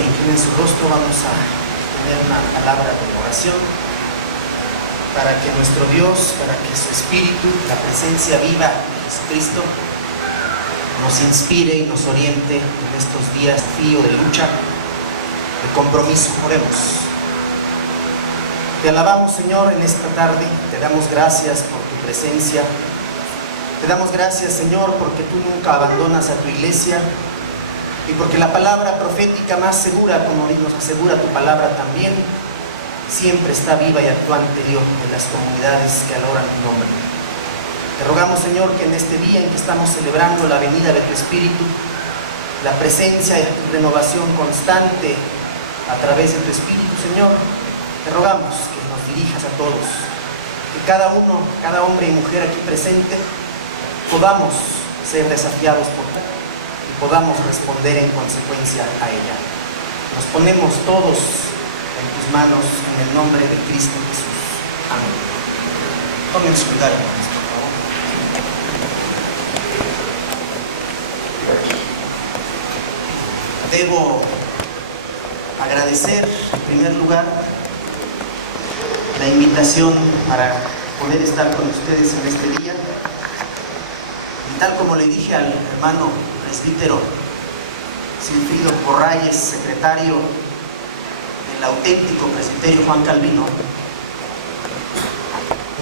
que inclinen su rostro, vamos a tener una palabra de oración para que nuestro Dios, para que su Espíritu, la presencia viva de Jesucristo, nos inspire y nos oriente en estos días de desafío, de lucha, de compromiso. Oremos. Te alabamos, Señor, en esta tarde. Te damos gracias por tu presencia. Te damos gracias, Señor, porque tú nunca abandonas a tu iglesia y porque la palabra profética más segura, como nos asegura tu palabra también, siempre está viva y actuante, Dios, en las comunidades que adoran tu nombre. Te rogamos, Señor, que en este día en que estamos celebrando la venida de tu Espíritu, la presencia y renovación constante a través de tu Espíritu, Señor, te rogamos que nos dirijas a todos, que cada uno, cada hombre y mujer aquí presente, podamos ser desafiados por ti y podamos responder en consecuencia a ella. Nos ponemos todos en tus manos en el nombre de Cristo Jesús. Amén. Tomen su lugar, hermanos, por favor. Debo agradecer en primer lugar la invitación para poder estar con ustedes en este día. Y tal como le dije al hermano presbítero Silfrido Porrayes, secretario del auténtico presbiterio Juan Calvino,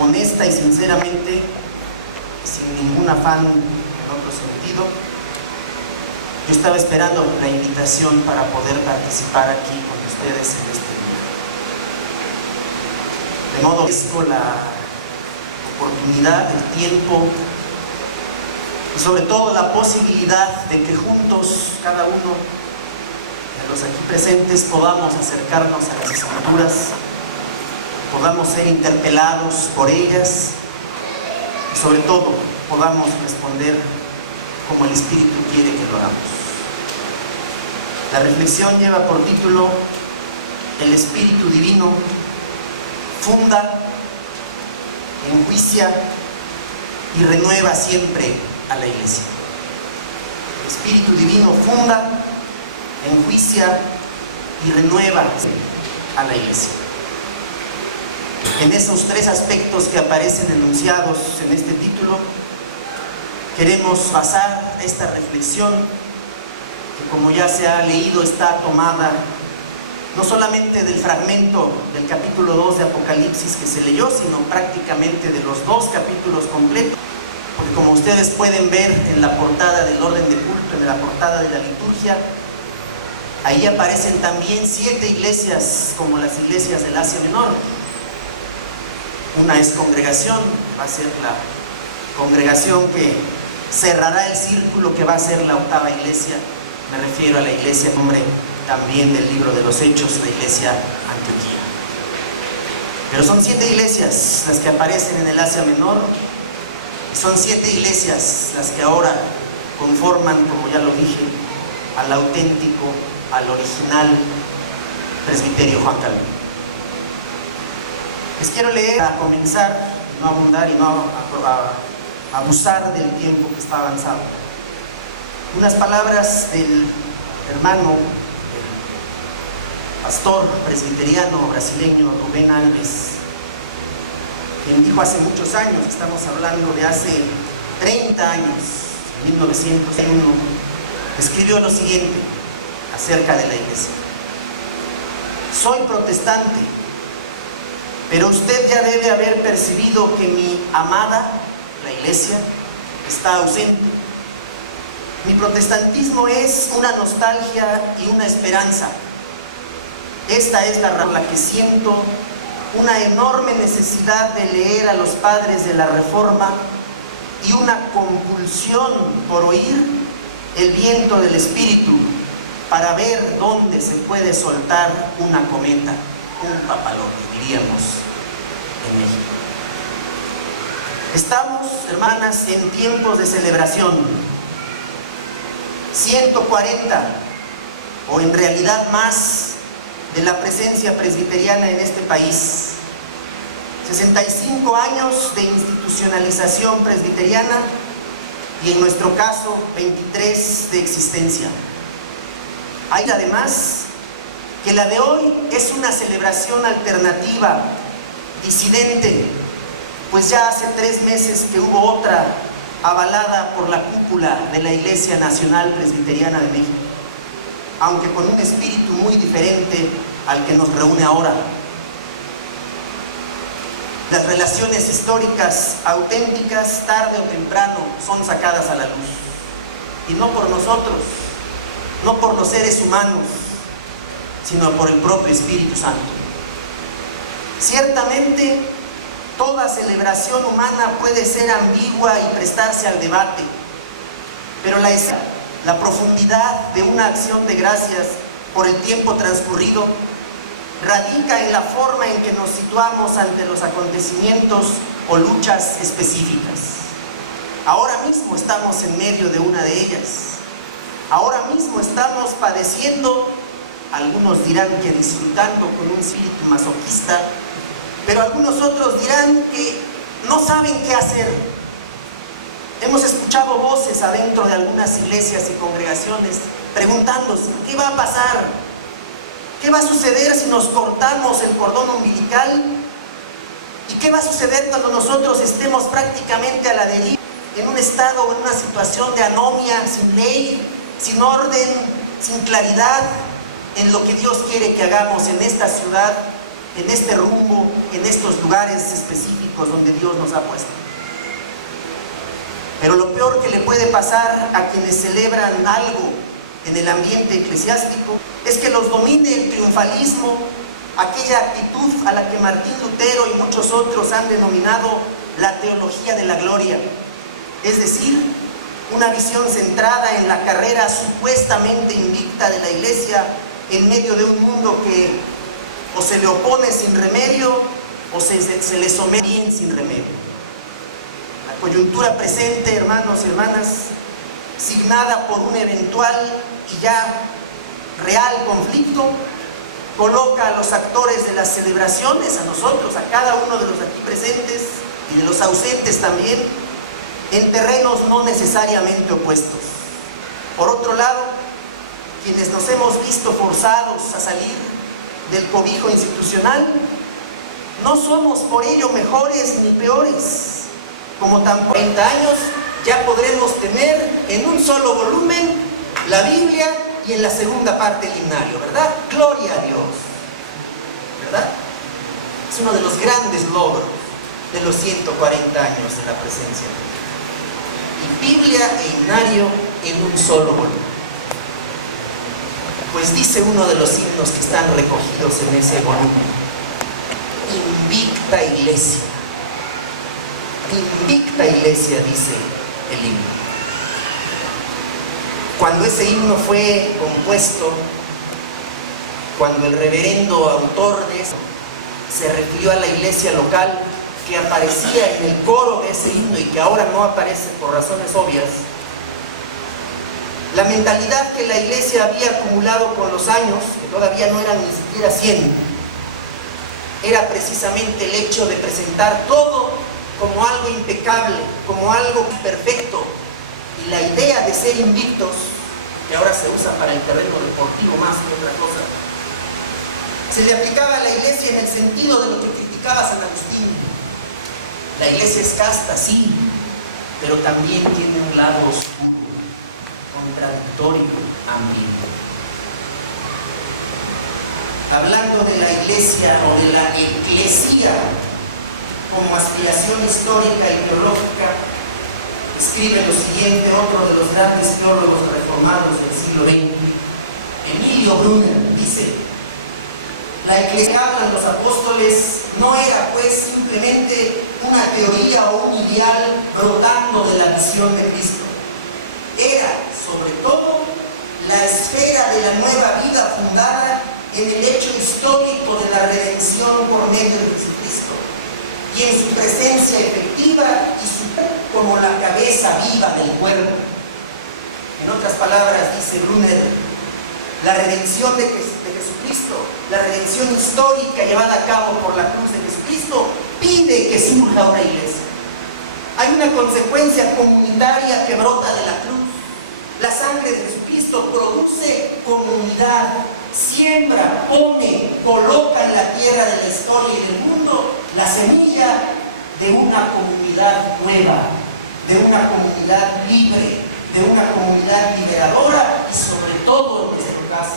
honesta y sinceramente, sin ningún afán en otro sentido, yo estaba esperando la invitación para poder participar aquí con ustedes en este día. De modo que agradezco la oportunidad, el tiempo y sobre todo la posibilidad de que juntos, cada uno de los aquí presentes, podamos acercarnos a las Escrituras, podamos ser interpelados por ellas y sobre todo podamos responder como el Espíritu quiere que lo hagamos. La reflexión lleva por título: el Espíritu Divino funda, enjuicia y renueva siempre a la iglesia. El Espíritu Divino funda, enjuicia y renueva a la iglesia. En esos tres aspectos que aparecen enunciados en este título, queremos basar esta reflexión, que como ya se ha leído está tomada no solamente del fragmento del capítulo 2 de Apocalipsis que se leyó, sino prácticamente de los dos capítulos completos, porque como ustedes pueden ver en la portada del orden de culto, en la portada de la liturgia, ahí aparecen también 7 iglesias como las iglesias del Asia Menor. Una es congregación, va a ser la congregación que cerrará el círculo, que va a ser la octava iglesia. Me refiero a la iglesia, nombre también del libro de los Hechos, la iglesia Antioquía. Pero son 7 iglesias las que aparecen en el Asia Menor, y son 7 iglesias las que ahora conforman, como ya lo dije, al auténtico, al original presbiterio Juan Calvino. Les quiero leer, a comenzar, no abundar y no abusar del tiempo que está avanzado, unas palabras del hermano, el pastor presbiteriano brasileño Rubén Alves, quien dijo hace muchos años, estamos hablando de hace 30 años, en 1901, escribió lo siguiente acerca de la iglesia: soy protestante, pero usted ya debe haber percibido que mi amada, la iglesia, está ausente. Mi protestantismo es una nostalgia y una esperanza. Esta es la razón por la que siento una enorme necesidad de leer a los padres de la Reforma y una compulsión por oír el viento del Espíritu para ver dónde se puede soltar una cometa, un papalote, diríamos en México. Estamos, hermanas, en tiempos de celebración. 140, o en realidad más, de la presencia presbiteriana en este país. 65 años de institucionalización presbiteriana y en nuestro caso 23 de existencia. Hay además que la de hoy es una celebración alternativa, disidente, pues ya hace 3 meses que hubo otra avalada por la cúpula de la Iglesia Nacional Presbiteriana de México, aunque con un espíritu muy diferente al que nos reúne ahora. Las relaciones históricas auténticas, tarde o temprano, son sacadas a la luz. Y no por nosotros, no por los seres humanos, sino por el propio Espíritu Santo. Ciertamente, toda celebración humana puede ser ambigua y prestarse al debate, pero la profundidad de una acción de gracias por el tiempo transcurrido radica en la forma en que nos situamos ante los acontecimientos o luchas específicas. Ahora mismo estamos en medio de una de ellas. Ahora mismo estamos padeciendo, algunos dirán que disfrutando con un espíritu masoquista, pero algunos otros dirán que no saben qué hacer. Hemos escuchado voces adentro de algunas iglesias y congregaciones preguntándose: ¿qué va a pasar? ¿Qué va a suceder si nos cortamos el cordón umbilical? ¿Y qué va a suceder cuando nosotros estemos prácticamente a la deriva, en un estado o en una situación de anomia, sin ley, sin orden, sin claridad en lo que Dios quiere que hagamos en esta ciudad, en este rumbo, en estos lugares específicos donde Dios nos ha puesto? Pero lo peor que le puede pasar a quienes celebran algo en el ambiente eclesiástico es que los domine el triunfalismo, aquella actitud a la que Martín Lutero y muchos otros han denominado la teología de la gloria, es decir, una visión centrada en la carrera supuestamente invicta de la Iglesia en medio de un mundo que o se le opone sin remedio o se le somete bien sin remedio. La coyuntura presente, hermanos y hermanas, signada por un eventual y ya real conflicto, coloca a los actores de las celebraciones, a nosotros, a cada uno de los aquí presentes y de los ausentes también, en terrenos no necesariamente opuestos. Por otro lado, quienes nos hemos visto forzados a salir del cobijo institucional, no somos por ello mejores ni peores, como tampoco 30 años ya podremos tener en un solo volumen la Biblia y en la segunda parte el himnario, ¿verdad? Gloria a Dios, ¿verdad? Es uno de los grandes logros de los 140 años de la presencia de Dios. Y Biblia e himnario en un solo volumen. Pues dice uno de los himnos que están recogidos en ese volumen: Invicta Iglesia. Invicta Iglesia, dice el himno. Cuando ese himno fue compuesto, cuando el reverendo autor de eso se refirió a la iglesia local que aparecía en el coro de ese himno y que ahora no aparece por razones obvias, la mentalidad que la iglesia había acumulado con los años, que todavía no eran ni siquiera 100, era precisamente el hecho de presentar todo como algo impecable, como algo perfecto. Y la idea de ser invictos, que ahora se usa para el terreno deportivo más que otra cosa, se le aplicaba a la iglesia en el sentido de lo que criticaba San Agustín. La iglesia es casta, sí, pero también tiene un lado oscuro, contradictorio, ambiguo. Hablando de la iglesia o de la eclesía como aspiración histórica y teológica, escribe lo siguiente otro de los grandes teólogos reformados del siglo XX, Emilio Brunner. Dice: la eclesia que hablan los apóstoles no era pues simplemente una teoría o un ideal brotando de la visión de Cristo. Era, sobre todo, la esfera de la nueva vida fundada en el hecho histórico de la redención por medio de Jesucristo y en su presencia efectiva y su como la cabeza viva del cuerpo. En otras palabras, dice Brunner, la redención de Jesucristo, la redención histórica llevada a cabo por la cruz de Jesucristo, pide que surja una iglesia. Hay una consecuencia comunitaria que brota de la cruz. La sangre de Jesucristo produce comunidad, siembra coloca en la tierra de la historia y del mundo la semilla de una comunidad nueva, de una comunidad libre, de una comunidad liberadora y sobre todo, en nuestro caso,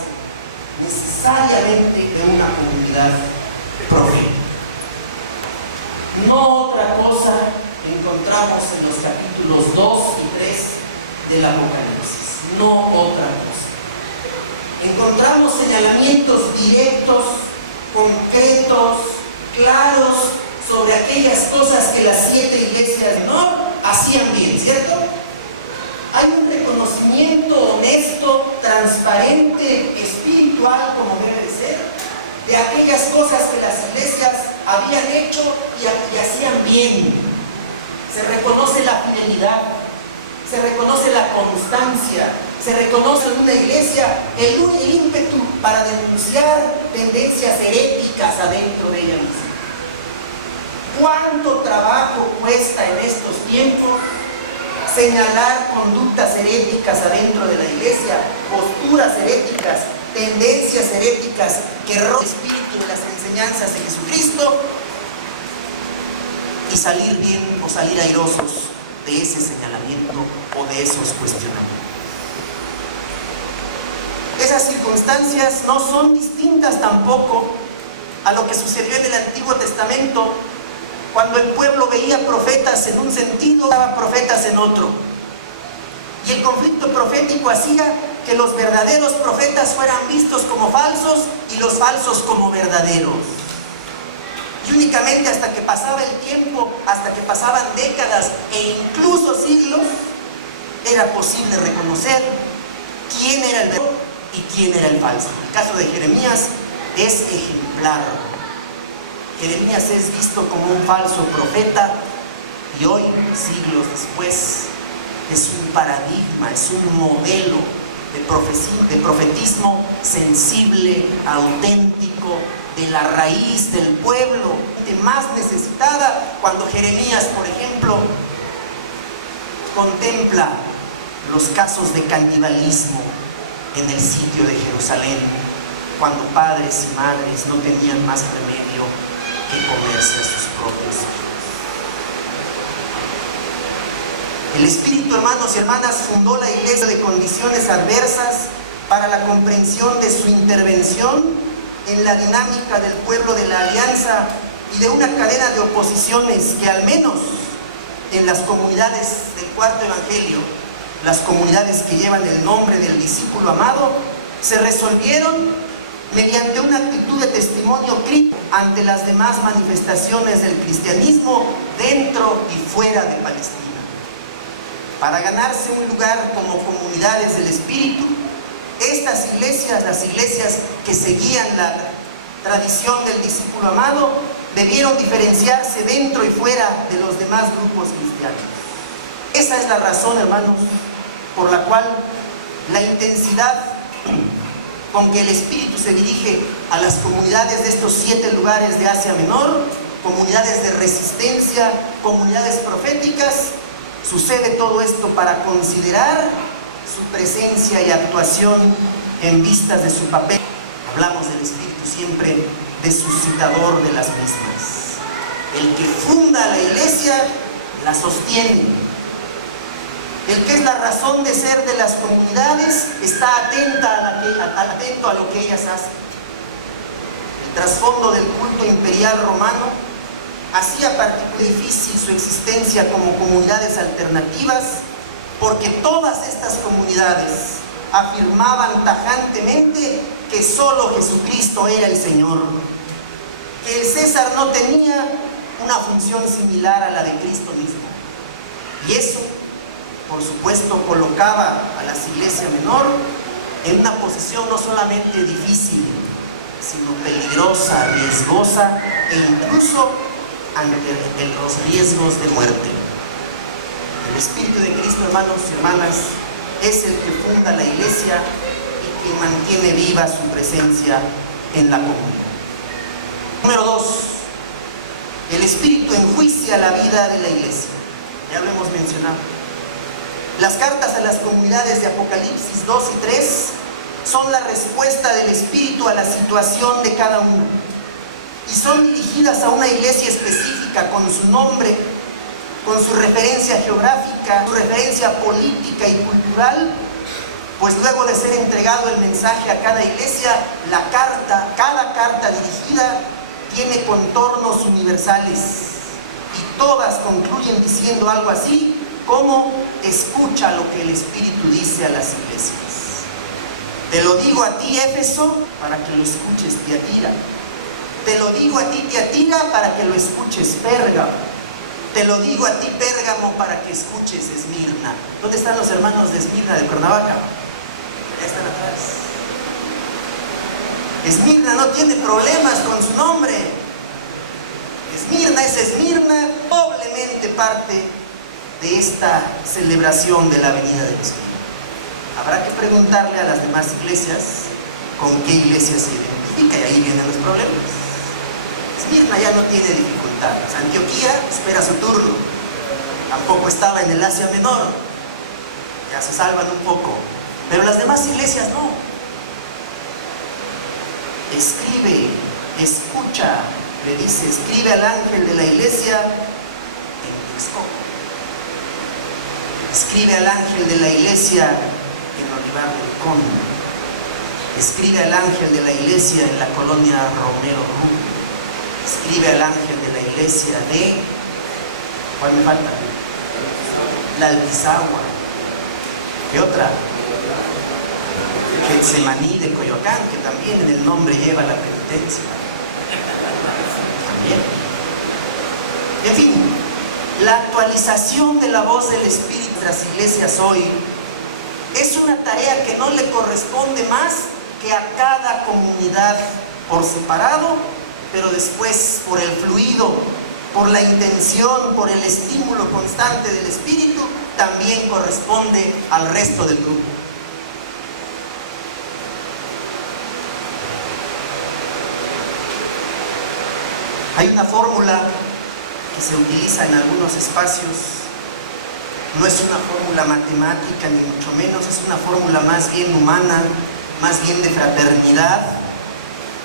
necesariamente de una comunidad profética. No otra cosa encontramos en los capítulos 2 y 3 del Apocalipsis, no otra cosa. Encontramos señalamientos directos, concretos, claros, sobre aquellas cosas que las 7 iglesias menor hacían bien, ¿cierto? Hay un reconocimiento honesto, transparente, espiritual, como debe ser, de aquellas cosas que las iglesias habían hecho y hacían bien. Se reconoce la fidelidad, se reconoce la constancia, se reconoce en una iglesia el ímpetu para denunciar tendencias heréticas adentro de ella misma. ¿Cuánto trabajo cuesta en estos tiempos señalar conductas heréticas adentro de la iglesia, posturas heréticas, tendencias heréticas que rompen el espíritu de las enseñanzas de Jesucristo y salir bien o salir airosos de ese señalamiento o de esos cuestionamientos? Esas circunstancias no son distintas tampoco a lo que sucedió en el Antiguo Testamento, cuando el pueblo veía profetas en un sentido, daban profetas en otro. Y el conflicto profético hacía que los verdaderos profetas fueran vistos como falsos y los falsos como verdaderos. Y únicamente hasta que pasaba el tiempo, hasta que pasaban décadas e incluso siglos, era posible reconocer quién era el verdadero y quién era el falso. El caso de Jeremías es ejemplar. Jeremías es visto como un falso profeta y hoy, siglos después, es un paradigma, es un modelo de profetismo sensible, auténtico, de la raíz del pueblo, de más necesitada. Cuando Jeremías, por ejemplo, contempla los casos de canibalismo en el sitio de Jerusalén, cuando padres y madres no tenían más remedio que comerse a sus propios hijos. El Espíritu, hermanos y hermanas, fundó la iglesia de condiciones adversas para la comprensión de su intervención en la dinámica del pueblo de la alianza y de una cadena de oposiciones que, al menos en las comunidades del cuarto evangelio, las comunidades que llevan el nombre del discípulo amado, se resolvieron mediante una actitud de testimonio crítico ante las demás manifestaciones del cristianismo dentro y fuera de Palestina. Para ganarse un lugar como comunidades del Espíritu, estas iglesias, las iglesias que seguían la tradición del discípulo amado, debieron diferenciarse dentro y fuera de los demás grupos cristianos. Esa es la razón, hermanos, por la cual la intensidad con que el Espíritu se dirige a las comunidades de estos 7 lugares de Asia Menor, comunidades de resistencia, comunidades proféticas, sucede todo esto para considerar su presencia y actuación en vistas de su papel. Hablamos del Espíritu siempre de suscitador de las mismas. El que funda la iglesia la sostiene. El que es la razón de ser de las comunidades está atento a lo que ellas hacen. El trasfondo del culto imperial romano hacía particularmente difícil su existencia como comunidades alternativas, porque todas estas comunidades afirmaban tajantemente que solo Jesucristo era el Señor, que el César no tenía una función similar a la de Cristo mismo. Y eso, por supuesto, colocaba a la iglesia menor en una posición no solamente difícil, sino peligrosa, riesgosa e incluso ante los riesgos de muerte. El Espíritu de Cristo, hermanos y hermanas, es el que funda la iglesia y que mantiene viva su presencia en la comunidad. Número 2, el Espíritu enjuicia la vida de la iglesia. Ya lo hemos mencionado. Las cartas a las comunidades de Apocalipsis 2 y 3 son la respuesta del Espíritu a la situación de cada uno. Y son dirigidas a una iglesia específica con su nombre, con su referencia geográfica, su referencia política y cultural, pues luego de ser entregado el mensaje a cada iglesia, cada carta dirigida tiene contornos universales y todas concluyen diciendo algo así como: escucha lo que el Espíritu dice a las iglesias. Te lo digo a ti, Éfeso, para que lo escuches, Tiatira. Te lo digo a ti, Tiatira, para que lo escuches, Pérgamo. Te lo digo a ti, Pérgamo, para que escuches, Esmirna. ¿Dónde están los hermanos de Esmirna de Cuernavaca? Ya están atrás. Esmirna no tiene problemas con su nombre. Esmirna es Esmirna, doblemente parte de esta celebración de la venida del Espíritu. Habrá que preguntarle a las demás iglesias con qué iglesia se identifica, y ahí vienen los problemas. Esmirna ya no tiene dificultades. Antioquía espera su turno. Tampoco estaba en el Asia Menor. Ya se salvan un poco. Pero las demás iglesias no. Escribe, escucha, le dice, escribe al ángel de la iglesia en Texcoco. Escribe al ángel de la iglesia en Olivar del Conde. Escribe al ángel de la iglesia en la colonia Romero Rubio. Escribe al ángel de la iglesia de... ¿Cuál me falta? La Alpizagua. ¿Qué otra? Getsemaní de Coyoacán, que también en el nombre lleva la penitencia. También. En fin, la actualización de la voz del Espíritu de las iglesias hoy es una tarea que no le corresponde más que a cada comunidad por separado, pero después por el fluido, por la intención, por el estímulo constante del Espíritu, también corresponde al resto del grupo. Hay una fórmula que se utiliza en algunos espacios. No es una fórmula matemática, ni mucho menos, es una fórmula más bien humana, más bien de fraternidad,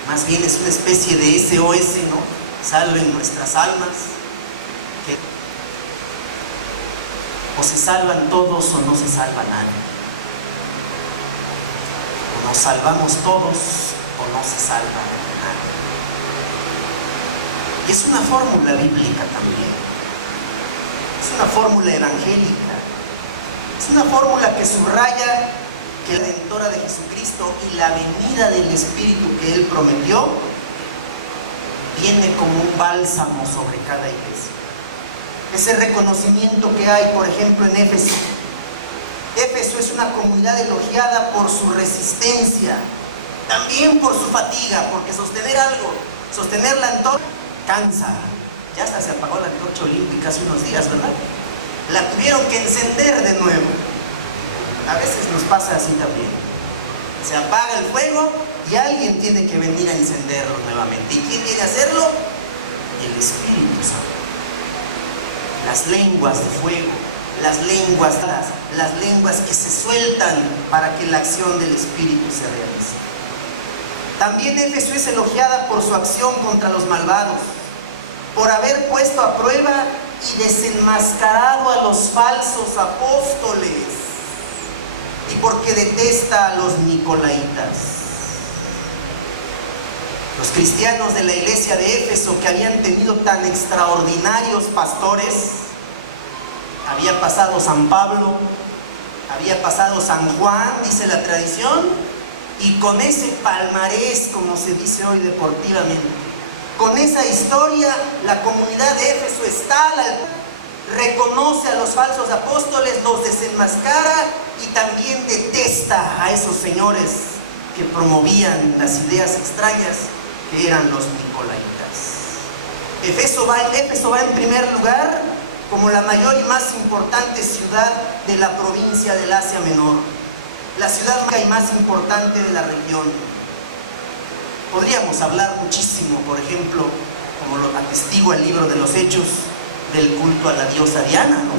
más bien es una especie de SOS, ¿no? Salven nuestras almas. O se salvan todos o no se salva nadie. O nos salvamos todos o no se salva nadie. Y es una fórmula bíblica también. Es una fórmula evangélica. Es una fórmula que subraya que la redentora de Jesucristo y la venida del Espíritu que Él prometió viene como un bálsamo sobre cada iglesia. Ese reconocimiento que hay, por ejemplo, en Éfeso. Éfeso es una comunidad elogiada por su resistencia, también por su fatiga, porque sostener algo, sostener la antorcha, cansa. Ya hasta se apagó la antorcha olímpica hace unos días, ¿verdad? La tuvieron que encender de nuevo. A veces nos pasa así también. Se apaga el fuego y alguien tiene que venir a encenderlo nuevamente. ¿Y quién viene a hacerlo? El Espíritu Santo. Las lenguas de fuego, las lenguas que se sueltan para que la acción del Espíritu se realice. También Éfeso es elogiada por su acción contra los malvados, por haber puesto a prueba y desenmascarado a los falsos apóstoles, y porque detesta a los nicolaítas. Los cristianos de la iglesia de Éfeso, que habían tenido tan extraordinarios pastores, había pasado San Pablo, había pasado San Juan, dice la tradición, y con ese palmarés, como se dice hoy deportivamente, con esa historia, la comunidad de Éfeso está a la altura, reconoce a los falsos apóstoles, los desenmascara y también detesta a esos señores que promovían las ideas extrañas que eran los nicolaítas. Éfeso va en primer lugar como la mayor y más importante ciudad de la provincia del Asia Menor, la ciudad más importante de la región. Podríamos hablar muchísimo, por ejemplo, como lo atestigua el libro de los Hechos, del culto a la diosa Diana, ¿no?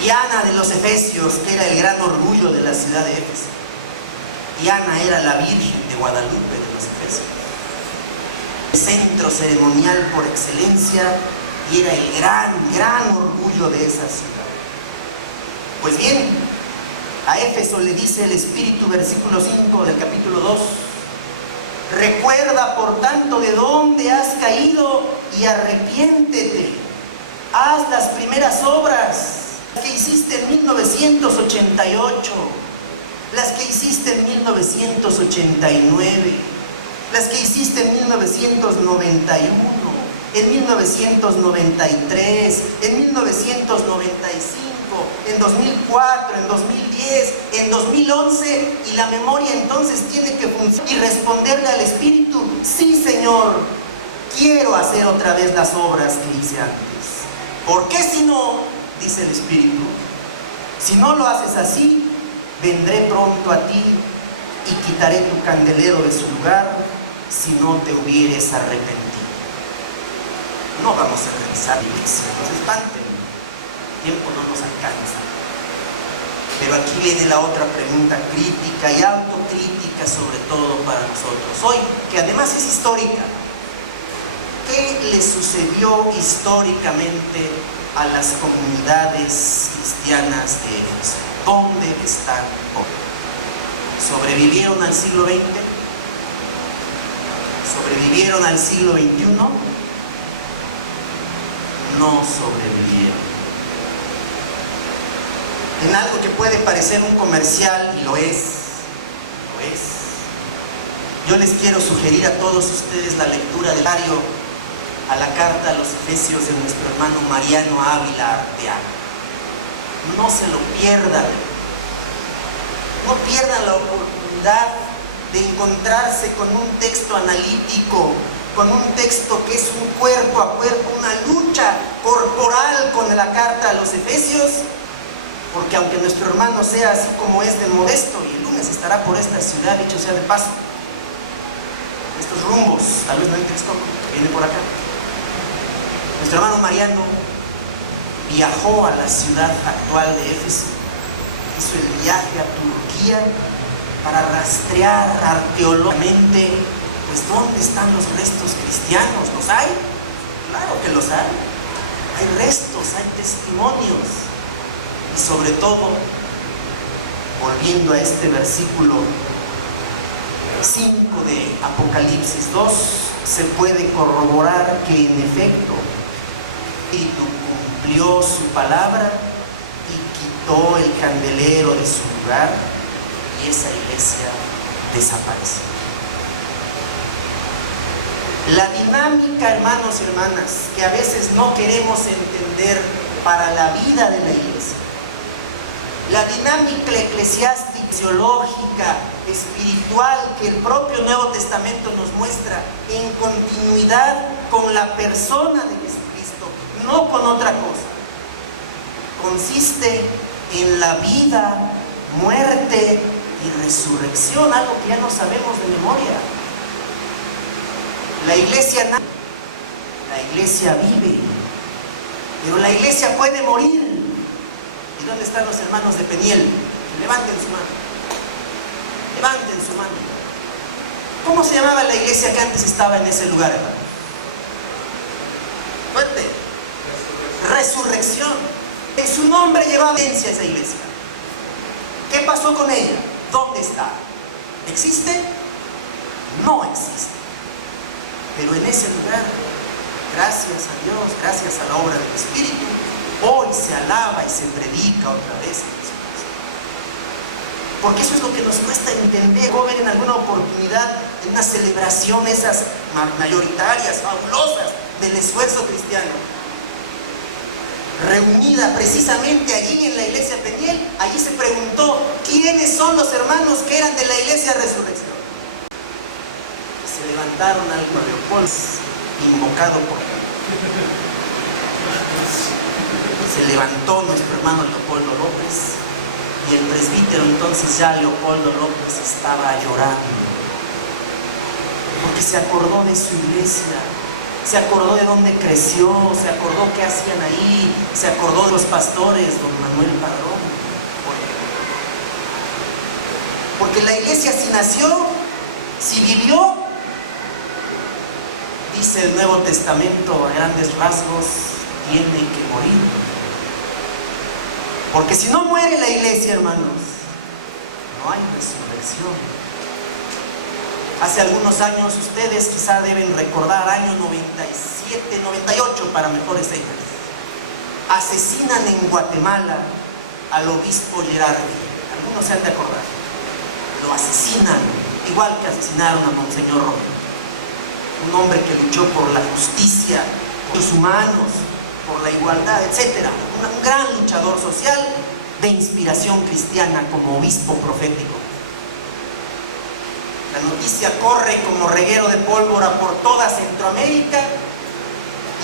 Diana de los Efesios, que era el gran orgullo de la ciudad de Éfeso. Diana era la Virgen de Guadalupe de los Efesios, el centro ceremonial por excelencia, y era el gran orgullo de esa ciudad. Pues bien, a Éfeso le dice el Espíritu, versículo 5 del capítulo 2: recuerda por tanto de dónde has caído y arrepiéntete. Haz las primeras obras, las que hiciste en 1988, las que hiciste en 1989, las que hiciste en 1991, en 1993, en 1995, en 2004, en 2010, en 2011, y la memoria entonces tiene que funcionar y responderle al Espíritu: sí, Señor, quiero hacer otra vez las obras que hice antes. Porque si no, dice el Espíritu, si no lo haces así, vendré pronto a ti y quitaré tu candelero de su lugar si no te hubieres arrepentido. No vamos a revisar la iglesia, no se espanten, el tiempo no nos alcanza. Pero aquí viene la otra pregunta crítica y autocrítica, sobre todo para nosotros hoy, que además es histórica. ¿Qué le sucedió históricamente a las comunidades cristianas de Éfeso? ¿Dónde están hoy? ¿Sobrevivieron al siglo XX? ¿Sobrevivieron al siglo XXI? No sobrevivieron. En algo que puede parecer un comercial, y lo es, yo les quiero sugerir a todos ustedes la lectura del diario a la carta a los Efesios de nuestro hermano Mariano Ávila Arteaga. No se lo pierdan. No pierdan la oportunidad de encontrarse con un texto analítico, con un texto que es un cuerpo a cuerpo, una lucha corporal con la carta a los Efesios, porque aunque nuestro hermano sea así como es de modesto, y el lunes estará por esta ciudad, dicho sea de paso, estos rumbos, tal vez no en Texcoco, viene por acá. Nuestro hermano Mariano viajó a la ciudad actual de Éfeso, hizo el viaje a Turquía para rastrear arqueológicamente, pues, dónde están los restos cristianos. ¿Los hay? Claro que los hay. Hay restos, hay testimonios. Y sobre todo, volviendo a este versículo 5 de Apocalipsis 2, se puede corroborar que en efecto el Espíritu cumplió su palabra y quitó el candelero de su lugar, y esa iglesia desapareció. La dinámica, hermanos y hermanas, que a veces no queremos entender para la vida de la iglesia, la dinámica eclesiástica, teológica, espiritual que el propio Nuevo Testamento nos muestra en continuidad con la persona de Jesucristo, no con otra cosa, consiste en la vida, muerte y resurrección, algo que ya no sabemos de memoria. La iglesia nace, la iglesia vive, pero la iglesia puede morir. ¿Y dónde están los hermanos de Peniel? Levanten su mano. Levanten su mano. ¿Cómo se llamaba la iglesia que antes estaba en ese lugar, hermano? Fuerte. Resurrección. En su nombre llevaba evidencia esa iglesia. ¿Qué pasó con ella? ¿Dónde está? ¿Existe? No existe. Pero en ese lugar, gracias a Dios, gracias a la obra del Espíritu, hoy se alaba y se predica otra vez. Porque eso es lo que nos cuesta entender. Joven, en alguna oportunidad, en una celebración esas mayoritarias, fabulosas, del esfuerzo cristiano, reunida precisamente allí en la iglesia Peniel, allí se preguntó quiénes son los hermanos que eran de la iglesia Resurrección. Se levantaron al Leopoldo, invocado por él. Se levantó nuestro hermano Leopoldo López, y el presbítero entonces ya Leopoldo López estaba llorando, porque se acordó de su iglesia, se acordó de dónde creció, se acordó qué hacían ahí, se acordó de los pastores, don Manuel Padrón. Porque la iglesia si nació, si vivió, dice el Nuevo Testamento a grandes rasgos, tiene que morir. Porque si no muere la iglesia, hermanos, no hay resurrección. Hace algunos años, ustedes quizá deben recordar, año 97, 98 para mejores fechas, asesinan en Guatemala al obispo Gerardi. Algunos se han de acordar. Lo asesinan, igual que asesinaron a Monseñor Romero. Un hombre que luchó por la justicia, por los humanos, por la igualdad, etc. Un gran luchador social de inspiración cristiana como obispo profético. La noticia corre como reguero de pólvora por toda Centroamérica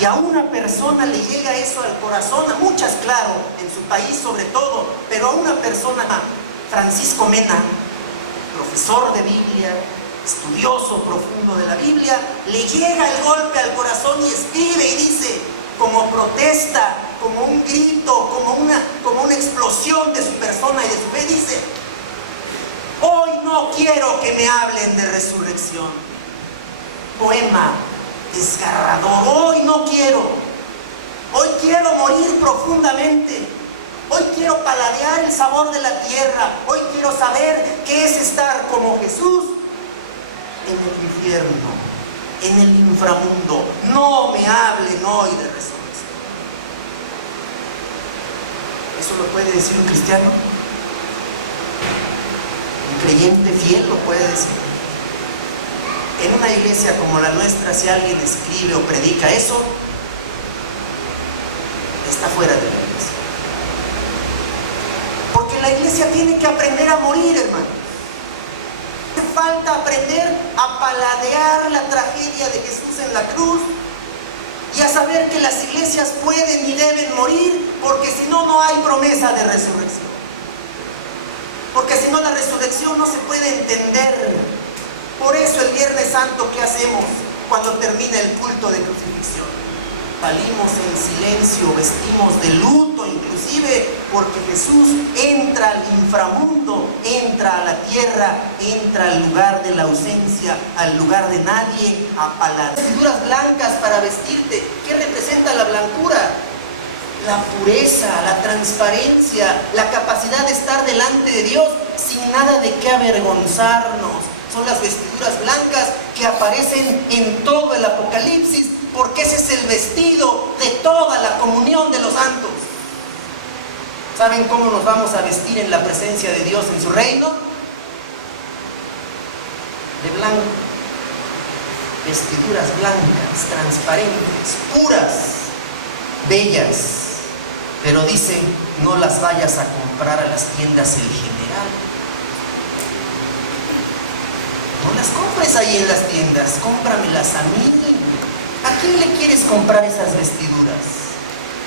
y a una persona le llega eso al corazón, a muchas claro, en su país sobre todo, pero a una persona, Francisco Mena, profesor de Biblia, estudioso profundo de la Biblia, le llega el golpe al corazón y escribe y dice, como protesta, como un grito, como una explosión de su persona y de su fe, dice: hoy no quiero que me hablen de resurrección. Poema desgarrador. Hoy no quiero. Hoy quiero morir profundamente. Hoy quiero paladear el sabor de la tierra. Hoy quiero saber qué es estar como Jesús en el infierno, en el inframundo. No me hablen hoy de resurrección. ¿Eso lo puede decir un cristiano? Un creyente fiel lo puede decir. En una iglesia como la nuestra, si alguien escribe o predica eso, está fuera de la iglesia. Porque la iglesia tiene que aprender a morir, hermano. Hace falta aprender a paladear la tragedia de Jesús en la cruz y a saber que las iglesias pueden y deben morir, porque si no, no hay promesa de resurrección. Porque si no, la resurrección no se puede entender. Por eso el Viernes Santo, ¿qué hacemos cuando termina el culto de crucifixión? Salimos en silencio, vestimos de luto inclusive, porque Jesús entra al inframundo, entra a la tierra, entra al lugar de la ausencia, al lugar de nadie, a paladear. Vestiduras blancas para vestirte. ¿Qué representa la blancura? La pureza, la transparencia, la capacidad de estar delante de Dios sin nada de qué avergonzarnos. Son las vestiduras blancas que aparecen en todo el Apocalipsis, porque ese es el vestido de toda la comunión de los santos. ¿Saben cómo nos vamos a vestir en la presencia de Dios en su reino? De blanco. Vestiduras blancas, transparentes, puras, bellas. Pero dice, no las vayas a comprar a las tiendas El General. No las compres ahí en las tiendas, cómpramelas a mí. ¿A quién le quieres comprar esas vestiduras?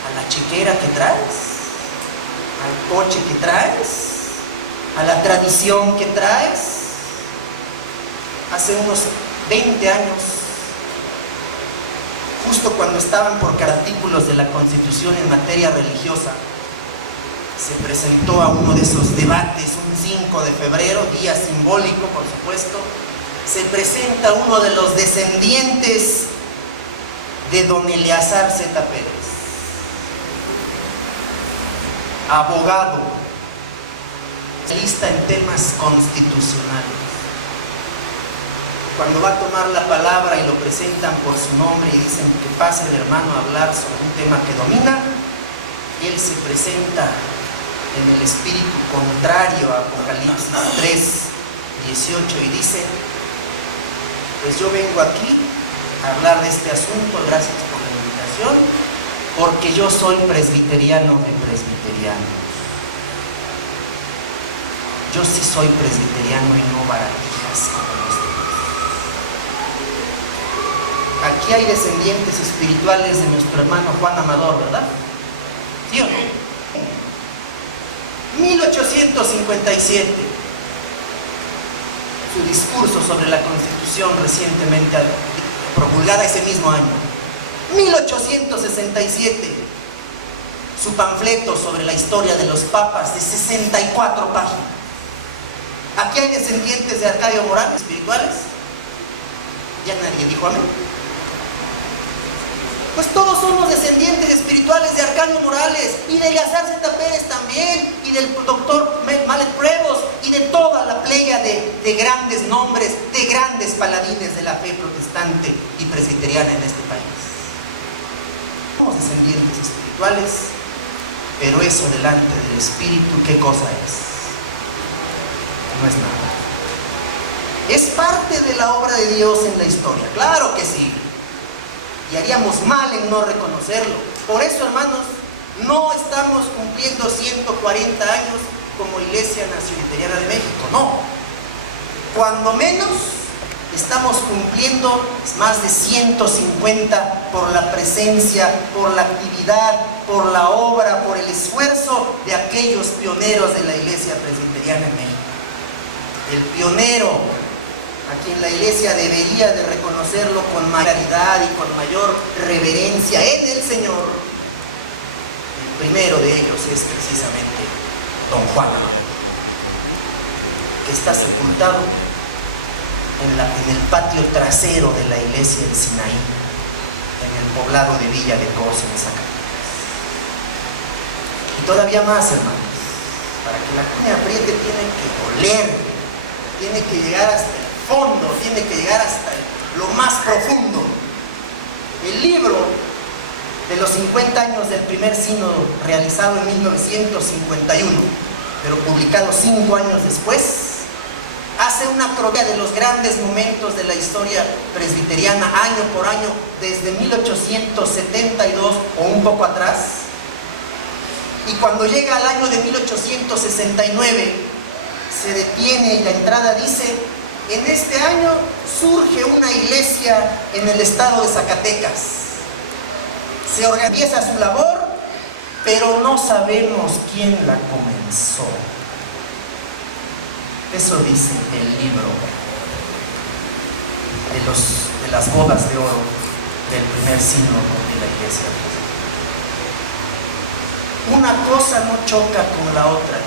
¿A la chequera que traes? ¿Al coche que traes? ¿A la tradición que traes? Hace unos 20 años, justo cuando estaban por artículos de la Constitución en materia religiosa, se presentó a uno de esos debates, un 5 de febrero, día simbólico por supuesto, se presenta uno de los descendientes de don Eleazar Z. Pérez, abogado, especialista en temas constitucionales. Cuando va a tomar la palabra y lo presentan por su nombre y dicen que pase el hermano a hablar sobre un tema que domina, él se presenta en el espíritu contrario a Apocalipsis 3:18 y dice: pues yo vengo aquí a hablar de este asunto, gracias por la invitación, porque yo soy presbiteriano de presbiterianos. Yo sí soy presbiteriano y no baratijas como los demás. Aquí hay descendientes espirituales de nuestro hermano Juan Amador, ¿verdad? ¿Sí o no? 1857, su discurso sobre la Constitución recientemente promulgada ese mismo año. 1867, su panfleto sobre la historia de los papas de 64 páginas. ¿Aquí hay descendientes de Arcadio Morales espirituales? Ya nadie dijo amén. Pues todos somos descendientes espirituales de Arcadio Morales y de Eleazar Z. Pérez también, y del doctor Malek Prebos, y de toda la playa de grandes nombres, de grandes paladines de la fe protestante y presbiteriana en este país. Somos descendientes espirituales, pero eso delante del Espíritu, ¿qué cosa es? No es nada. Es parte de la obra de Dios en la historia, claro que sí. Y haríamos mal en no reconocerlo. Por eso, hermanos, no estamos cumpliendo 140 años como Iglesia Nacional de México, no. Cuando menos, estamos cumpliendo más de 150 por la presencia, por la actividad, por la obra, por el esfuerzo de aquellos pioneros de la Iglesia Presbiteriana en México. El pionero a quien la Iglesia debería de reconocerlo con mayor caridad y con mayor reverencia en el Señor, el primero de ellos es precisamente Don Juan Amador, que está sepultado en el patio trasero de la iglesia del Sinaí, en el poblado de Villa de Cos, en Zacatecas. Y todavía más, hermanos, para que la cuña apriete tiene que oler, tiene que llegar hasta el fondo, tiene que llegar hasta lo más profundo. El libro de los 50 años del primer sínodo, realizado en 1951, pero publicado 5 años después, hace una cronología de los grandes momentos de la historia presbiteriana, año por año, desde 1872 o un poco atrás. Y cuando llega al año de 1869, se detiene y la entrada dice: en este año surge una iglesia en el estado de Zacatecas. Se organiza su labor, pero no sabemos quién la comenzó. Eso dice el libro de las bodas de oro del primer sínodo de la iglesia. Una cosa no choca con la otra.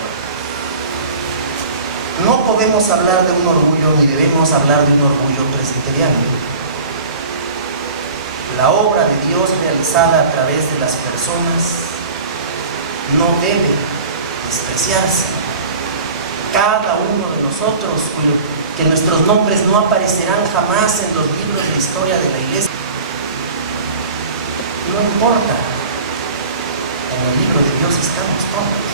No podemos hablar de un orgullo, ni debemos hablar de un orgullo presbiteriano. La obra de Dios realizada a través de las personas no debe despreciarse. Cada uno de nosotros, que nuestros nombres no aparecerán jamás en los libros de historia de la iglesia, no importa. En el libro de Dios estamos todos.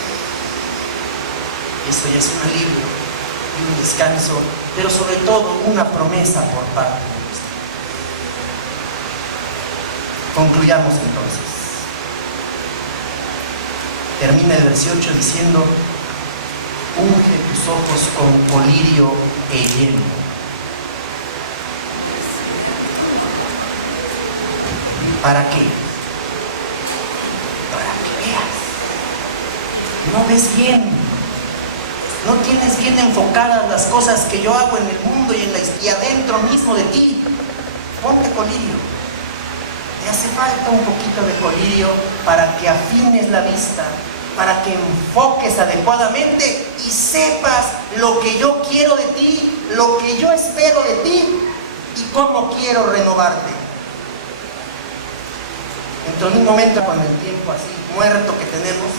Eso ya es un alivio y un descanso, pero sobre todo una promesa por parte de Dios. Concluyamos entonces. Termina el versículo 8 diciendo: unge tus ojos con colirio e hielo. ¿Para qué? Para que veas. No ves bien, no tienes bien enfocadas las cosas que yo hago en el mundo y adentro mismo de ti. Ponte colirio. Te hace falta un poquito de colirio para que afines la vista, para que enfoques adecuadamente y sepas lo que yo quiero de ti, lo que yo espero de ti y cómo quiero renovarte. Dentro de un momento, con el tiempo así muerto que tenemos,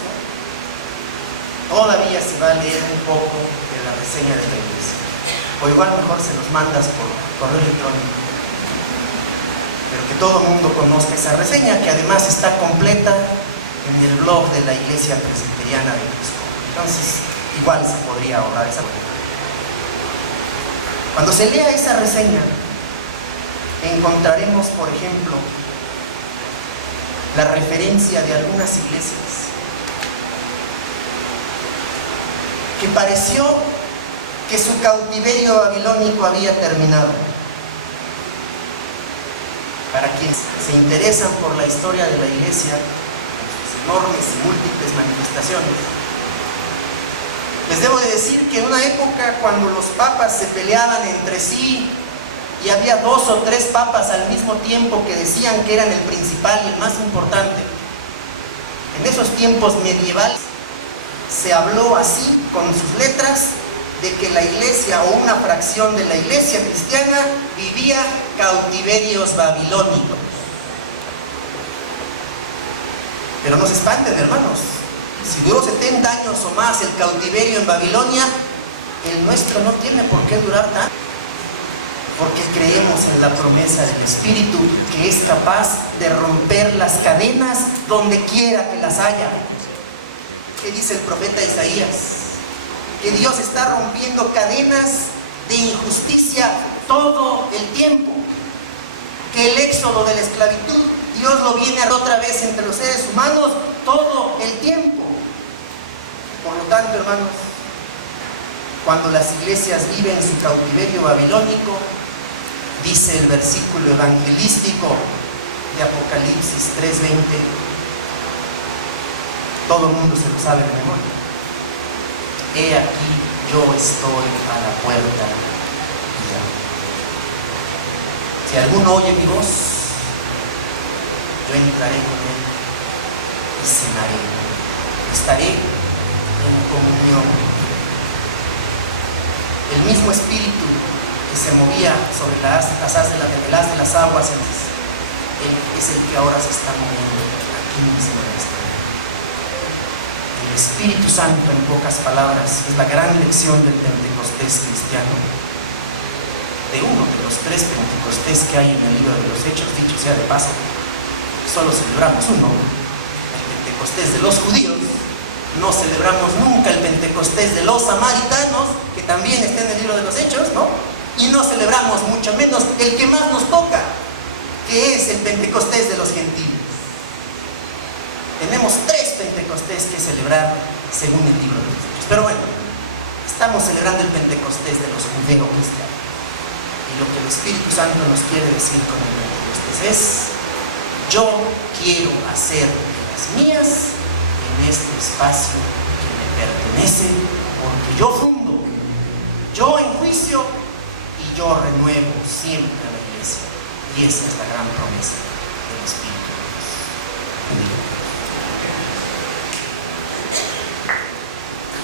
todavía se va a leer un poco de la reseña de la iglesia. O igual mejor se los mandas por correo electrónico. Pero que todo el mundo conozca esa reseña, que además está completa en el blog de la Iglesia Presbiteriana de Cristo. Entonces, igual se podría ahorrar esa cosa. Cuando se lea esa reseña, encontraremos, por ejemplo, la referencia de algunas iglesias que pareció que su cautiverio babilónico había terminado. Para quienes se interesan por la historia de la iglesia, sus enormes y múltiples manifestaciones, les debo de decir que en una época cuando los papas se peleaban entre sí y había 2 o 3 papas al mismo tiempo que decían que eran el principal y el más importante, en esos tiempos medievales se habló así con sus letras de que la iglesia o una fracción de la iglesia cristiana vivía cautiverios babilónicos. Pero no se espanten, hermanos. Si duró 70 años o más el cautiverio en Babilonia, el nuestro no tiene por qué durar tanto. Porque creemos en la promesa del Espíritu, que es capaz de romper las cadenas donde quiera que las haya. ¿Qué dice el profeta Isaías? Que Dios está rompiendo cadenas de injusticia todo el tiempo. Que el éxodo de la esclavitud, Dios lo viene a otra vez entre los seres humanos todo el tiempo. Por lo tanto, hermanos, cuando las iglesias viven su cautiverio babilónico, dice el versículo evangelístico de Apocalipsis 3:20, todo el mundo se lo sabe de memoria. He aquí, yo estoy a la puerta y llamo. Si alguno oye mi voz, yo entraré con él y cenaré. Estaré en comunión. El mismo Espíritu que se movía sobre el haz de las aguas es el que ahora se está moviendo aquí mismo en esta. El Espíritu Santo, en pocas palabras, es la gran lección del Pentecostés cristiano, de uno de los 3 Pentecostés que hay en el libro de los Hechos, dicho sea de paso. Solo celebramos uno, el Pentecostés de los judíos. No celebramos nunca el Pentecostés de los samaritanos, que también está en el libro de los Hechos, ¿no? Y no celebramos mucho menos el que más nos toca, que es el Pentecostés de los gentiles. Tenemos 3 Pentecostés que celebrar según el libro de los Hechos. Pero bueno, estamos celebrando el Pentecostés de los judeo-cristianos. Y lo que el Espíritu Santo nos quiere decir con el Pentecostés es: yo quiero hacer de las mías en este espacio que me pertenece, porque yo fundo, yo enjuicio y yo renuevo siempre a la iglesia. Y esa es la gran promesa.